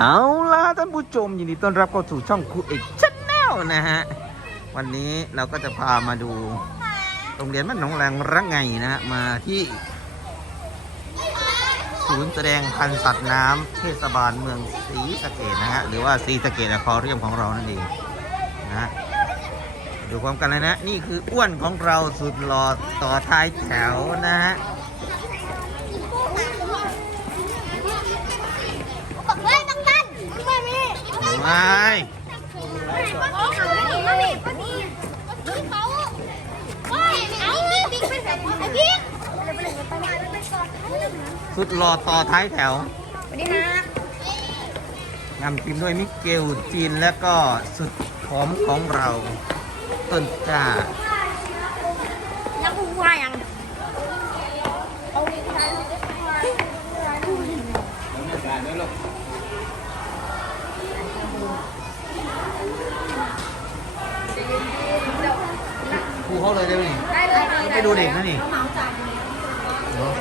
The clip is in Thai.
เอาล่ะท่านผู้ชมยินดีต้อนรับเข้าสู่ช่องครูเอกชแนลนะฮะ วันนี้เราก็จะพามาดูโรงเรียนบ้านหนองแรงระไงนะฮะ มาที่ ศูนย์แสดงพันธุ์สัตว์น้ำเทศบาลเมืองศรีสะเกดนะฮะ หรือว่าศรีสะเกดอะคอเรียมของเรานั่นเองนะฮะดูพร้อมกันเลยนะ นี่คืออ้วนของเราสุดหล่อต่อท้ายแถวนะฮะ เฮ้ยน้องกันไม่มี ไม่ไม่มีไม่มีเขาว้ายเอาบิ๊กบิ๊กไปใส่ไอ้บิ๊กสุดหล่อต่อท้ายแถวสวัสดีนะนำทีมด้วยมิเกลจีนและก็สุดผอมของเรา ต้นกล้าแล้วกูว่ายัง ครูเขาเลยได้ไหมนี่ได้เลยไปดูเด็กนะนี่เนอะ